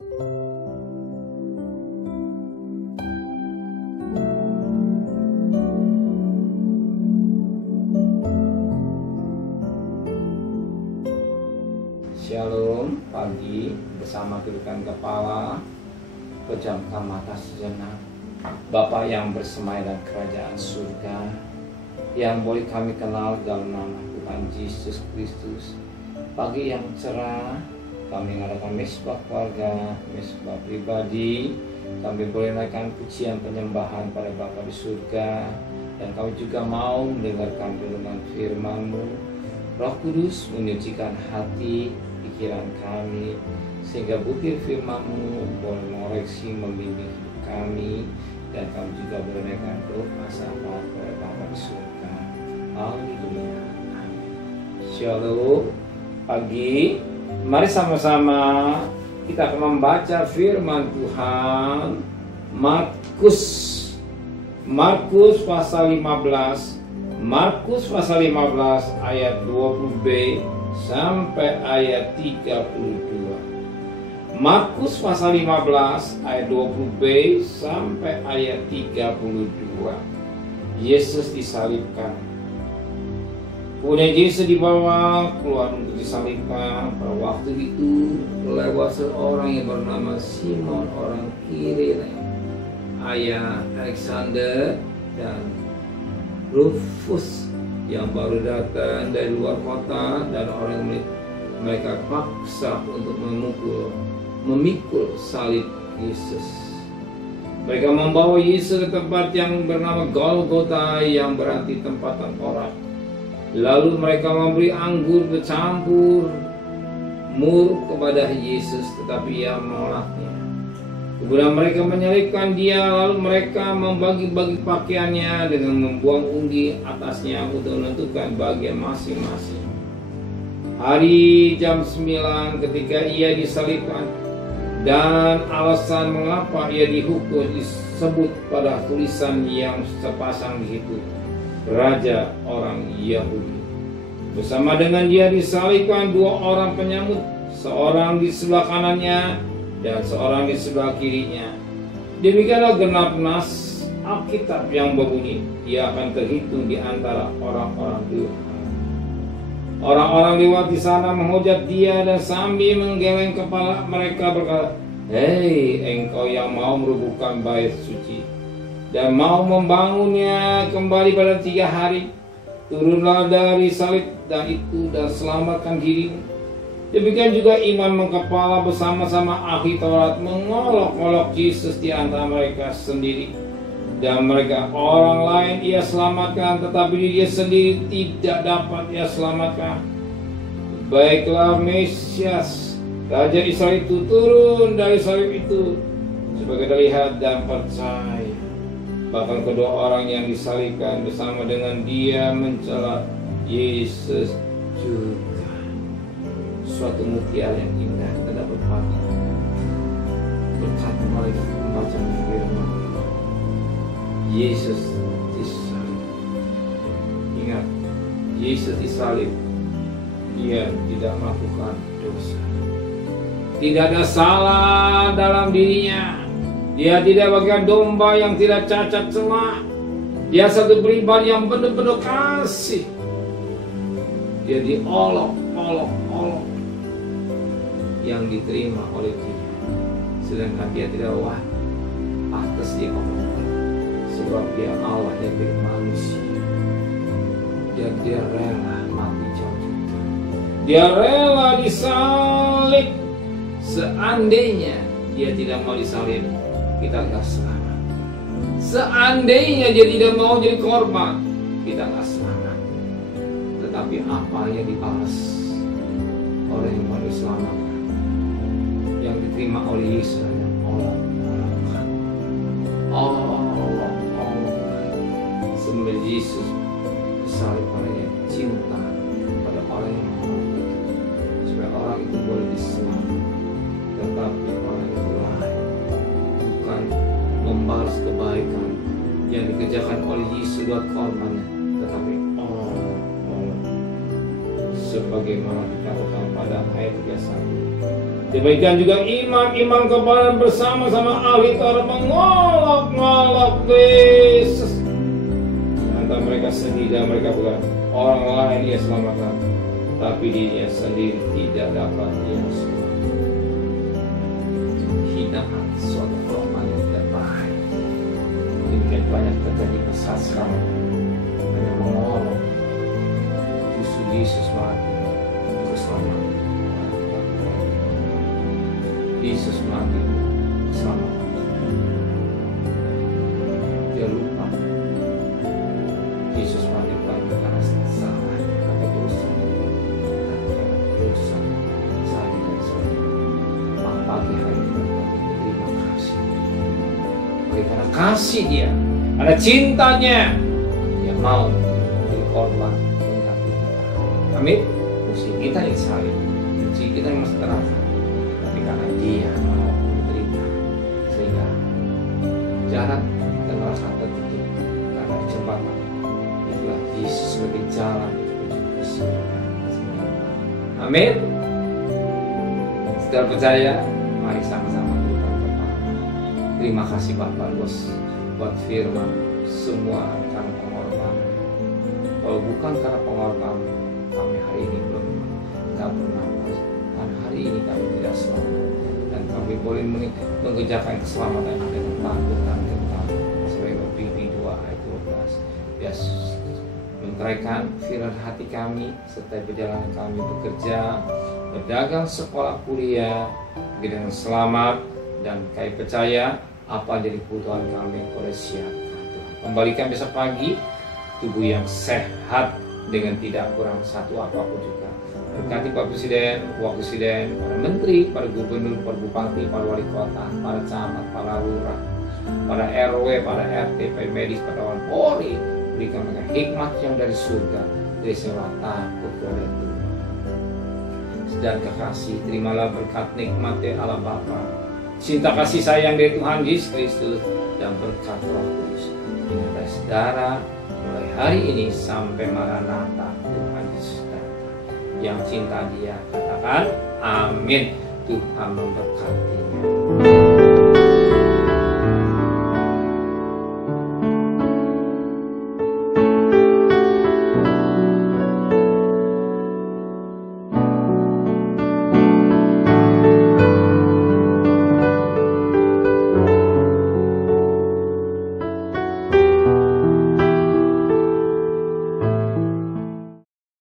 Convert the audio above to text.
Shalom, pagi bersama tundukkan kepala, pejamkan mata sejenak. Bapa yang bersemayam dalam kerajaan surga, yang boleh kami kenal dalam nama Tuhan Yesus Kristus. Pagi yang cerah, kami mengadakan mesbah keluarga, mesbah pribadi. Kami boleh naikkan pujian penyembahan pada Bapa di surga, dan kami juga mau mendengarkan renungan firman-Mu. Roh Kudus menyucikan hati, pikiran kami, sehingga butir firman-Mu boleh mengoreksi, membimbing hidup kami, dan kami juga boleh menaikkan doa syafaat kepada Bapa di surga. Haleluya. Amin. Shalom. Pagi, mari sama-sama kita akan membaca firman Tuhan. Markus pasal 15. Markus pasal 15 ayat 20b sampai ayat 32. Markus pasal 15 ayat 20b sampai ayat 32. Yesus disalibkan. Kemudian Yesus dibawa keluar untuk disalibkan. Pada waktu itu lewat seorang yang bernama Simon orang Kirene, ayah Alexander dan Rufus yang baru datang dari luar kota, dan orang yang mereka paksa untuk memikul salib Yesus. Mereka membawa Yesus ke tempat yang bernama Golgota, yang berarti tempat tengkorak. Lalu mereka memberi anggur bercampur mur kepada Yesus, tetapi ia menolaknya. Kemudian mereka menyalibkan dia, lalu mereka membagi-bagi pakaiannya dengan membuang undi atasnya untuk menentukan bagian masing-masing. Hari jam 9 ketika ia disalibkan, dan alasan mengapa ia dihukum disebut pada tulisan yang sepasang di situ, Raja orang Yahudi. Bersama dengan dia disalibkan dua orang penyambut, seorang di sebelah kanannya dan seorang di sebelah kirinya. Demikianlah genap nas Alkitab yang berbunyi, ia akan terhitung di antara orang-orang durhaka. Orang-orang lewat di sana menghujat dia, dan sambil menggeleng kepala mereka berkata, "Hei, engkau yang mau merubuhkan bait suci dan mau membangunnya kembali pada 3 hari, turunlah dari salib dan selamatkan dirimu." Demikian juga imam mengkepala bersama-sama ahli Taurat mengolok-olok Yesus di antara mereka sendiri. Dan mereka orang lain ia selamatkan, tetapi dia sendiri tidak dapat ia selamatkan. Baiklah Mesias, Raja Israel itu turun dari salib itu, sebagai terlihat dan percaya. Bahkan kedua orang yang disalibkan bersama dengan dia mencela Yesus juga. Suatu mutiara yang indah kita dapat pagi berkat malaikat membaca firman. Yesus disalib. Ingat, Yesus disalib, dia tidak melakukan dosa, tidak ada salah dalam dirinya. Dia tidak bagian domba yang tidak cacat celah. Dia satu pribadi yang benar-benar kasih. Dia diolok-olok yang diterima oleh dia, sedangkan dia tidak pantas diolok, sebab dia Allah yang jadi manusia, dan dia rela mati jauh kita. Dia rela disalib. Seandainya dia tidak mau disalib, kita nggak selamat. Seandainya dia tidak mau jadi korban, kita nggak selamat. Tetapi apa yang dibalas oleh yang mau diselamatkan, yang diterima oleh Yesus, Allah sebenarnya Yesus disalib oleh cinta pada orang yang menghormati, supaya orang itu boleh diselamatkan. Tetapi orang itu lain, bukan membalas kebaikan yang dikerjakan oleh Yesus buat korbannya, tetapi Allah sebagaimana dikatakan pada ayat 31. Demikian juga imam-imam kepala bersama-sama ahli Taurat mengolok-ngolok Yesus. Antara mereka sendiri dan mereka bukan orang lain ia selamatkan, tapi dirinya sendiri tidak dapat ia selamatkan. Hinaan suatu golongan yang tidak baik. Demikian banyak terjadi kesal sekarang, hanya mengolok. Justru Yesus mati untuk keselamatan. Yesus mati keselamatan. Dia lupa Yesus mati bukan karena salah atau dosa, tapi karena dosa saya dan saya. Maka pagi hari ini terima kasih. Oleh karena kasih Dia, ada cintanya, Dia mau berkorban untuk kita. Amin. Musuh kita yang salib, musuh kita yang masih terasa, tapi karena Dia mau menderita, sehingga jalan dan neraka tertutup karena jembatan. Itulah Yesus sebagai jalan menuju ke surga. Amin. Saudara percaya, mari sama-sama kita berdoa. Terima kasih Bapak Bos buat firman, semua karena pengorbanan. Kalau bukan karena pengorbanan, kami hari ini belum bernafas, dan hari ini kami tidak selamat, dan kami boleh mengerjakan keselamatan dengan takut dan gentar. Sebagai Filipi 2 ayat 12. Bias menteraikan firman hati kami serta perjalanan kami bekerja, berdagang, sekolah, kuliah dengan selamat, dan kami percaya apa jadi kebutuhan kami oleh siapkan Tuhan. Kembalikan besok pagi tubuh yang sehat dengan tidak kurang satu apapun juga. Berkati Pak Presiden, Wakil Presiden, para Menteri, para Gubernur, para Bupati, para Wali Kota, para camat, para lurah, para RW, para RT, para medis, para kawan Polri. Berikan mereka hikmat yang dari surga, dari semua takut kepada Tuhan. Dan kekasih, terimalah berkat nikmat dari Allah Bapa, cinta kasih sayang dari Tuhan Yesus Kristus, dan berkat Roh Kudus menyertai saudara mulai hari ini sampai Maranatha Tuhan Yesus datang. Yang cinta Dia katakan amin. Tuhan memberkatinya.